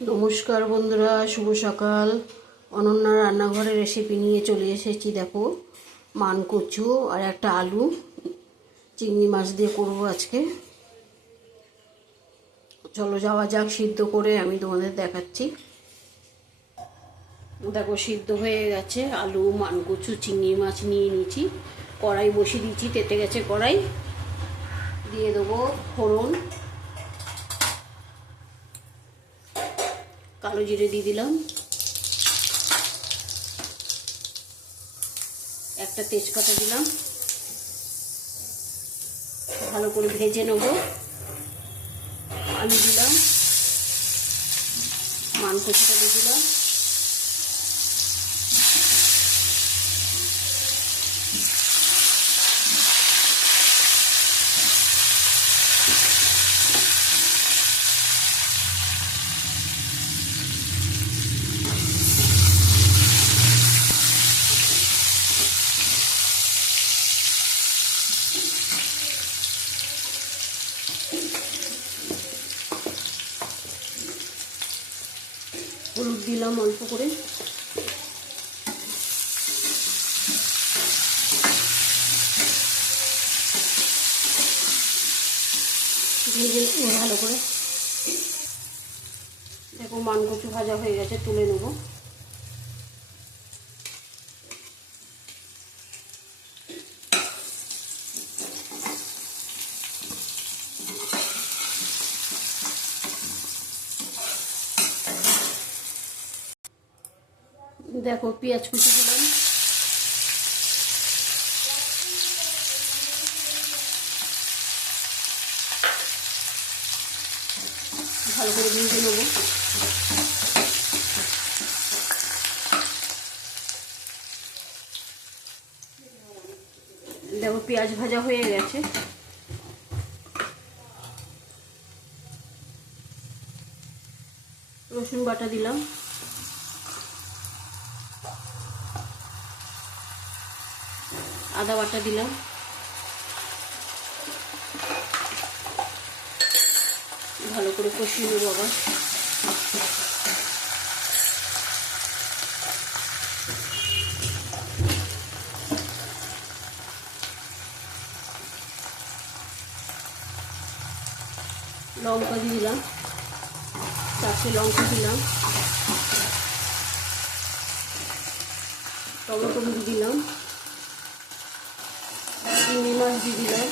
নমস্কার বন্ধুরা, শুভ সকাল। অনন্যা রান্নাঘরের রেসিপি নিয়ে চলে এসেছি। দেখো, মানকচু আর একটা আলু চিংড়ি মাছ দিয়ে করবো আজকে। চলো যাওয়া যাক, সিদ্ধ করে আমি তোমাদের দেখাচ্ছি। দেখো, সিদ্ধ হয়ে গেছে। আলু, মানকচু, চিংড়ি মাছ নিয়ে নিয়েছি। কড়াই বসিয়ে দিয়েছি, তেতে গেছে কড়াই। দিয়ে দেবো ফোড়ন, কালো জিরে দিয়ে দিলাম, একটা তেজপাতা দিলাম। ভালো করে ভেজে নেব। আলু দিলাম, মানকচুটা দিয়ে দিলাম, হলুদ দিলাম অল্প করে, ভেজে নেব ভালো করে। দেখো, মানকচু ভাজা হয়ে গেছে, তুলে নেব। দেখো, পেঁয়াজ কুচি দিলাম, ভালো করে ভেজে নেব। দেখো, পেঁয়াজ ভাজা হয়ে গেছে। রসুন বাটা দিলাম, আদা বাটা দিলাম, ভালো করে কষিয়ে নেব। আবার লঙ্কা দিয়ে দিলাম, 4টে লঙ্কা দিলাম, টমেটো দিয়ে দিলাম, চিংড়ি মাছ দিয়ে দিলাম,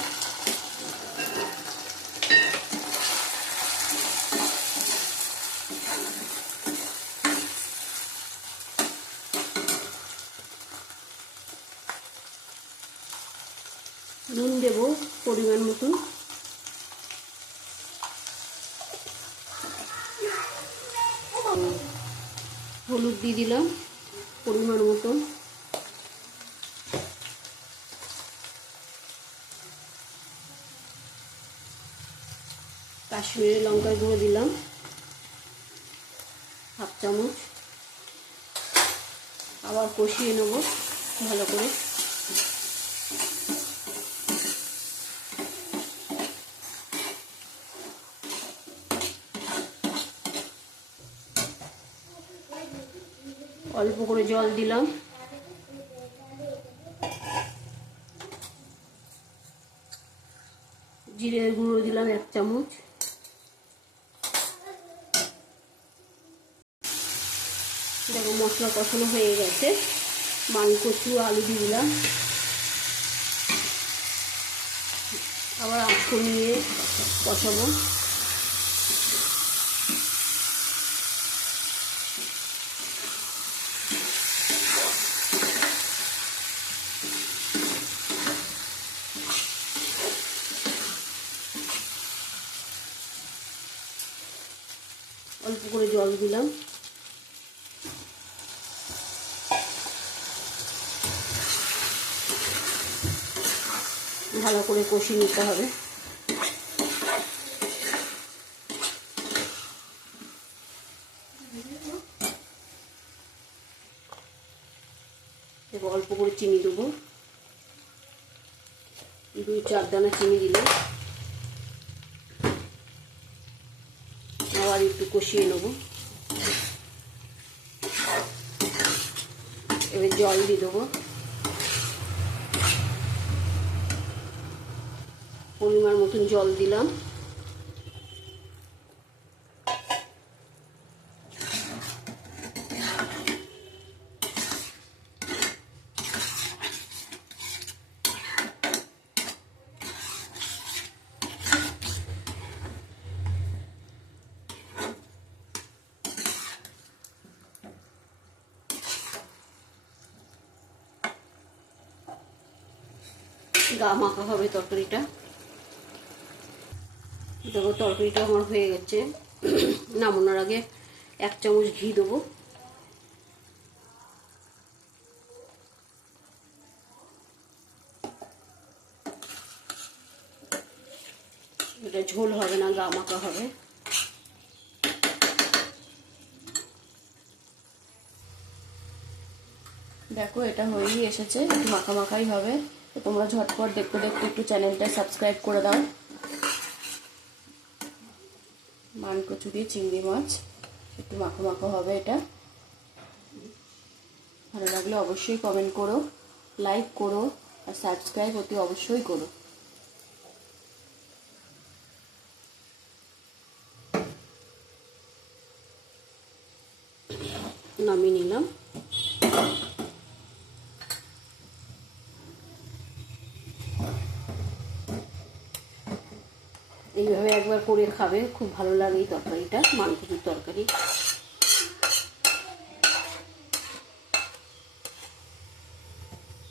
নুন দেব পরিমাণ মতন, হলুদ দিয়ে দিলাম পরিমাণ মতন, কাশ্মীরি লঙ্কার গুঁড়ো দিলাম 1/2 চামচ। আবার কষিয়ে নেব ভালো করে। অল্প করে জল দিলাম, জিরের গুঁড়ো দিলাম 1 চামচ। দেখো, মশলা কষানো হয়ে গেছে। মানকচু আলু দিয়ে দিলাম, আবার আঁচ কমিয়ে কষাবো। অল্প করে জল দিলাম, ভালো করে কষিয়ে নিতে হবে। দেখো, অল্প করে চিনি দেবো, 2-4 দানা চিনি দিলাম। আবার একটু কষিয়ে নেব। এবার জল দিয়ে দেবো, পরিমাণ মতন জল দিলাম। গা মাখা হবে তরকারিটা। দেখো তরকারিটা আমার হয়ে গেছে। নামানোর আগে 1 চামচ ঘি দেবো। এটা ঝোল হবে না, গা মাখা হবে। দেখো এটা হয়েই এসেছে, একটু মাখা মাখাই হবে। তো তোমরা ঝটপট দেখতে দেখতে একটু চ্যানেলটা সাবস্ক্রাইব করে দাও। মানকচু দিয়ে চিংড়ি মাছ একটু মাখা মাখা হবে। এটা ভালো লাগলে অবশ্যই কমেন্ট করো, লাইক করো আর সাবস্ক্রাইব অতি অবশ্যই করো। নামিয়ে নিলাম। এইভাবে একবার করে খাবে, খুব ভালো লাগে এই তরকারিটা, মানকচুর তরকারি।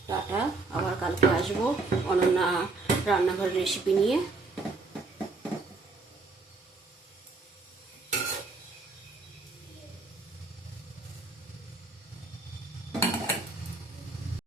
টাটা, আবার কালকে আসবো অনন্যা রান্নাঘরের রেসিপি নিয়ে।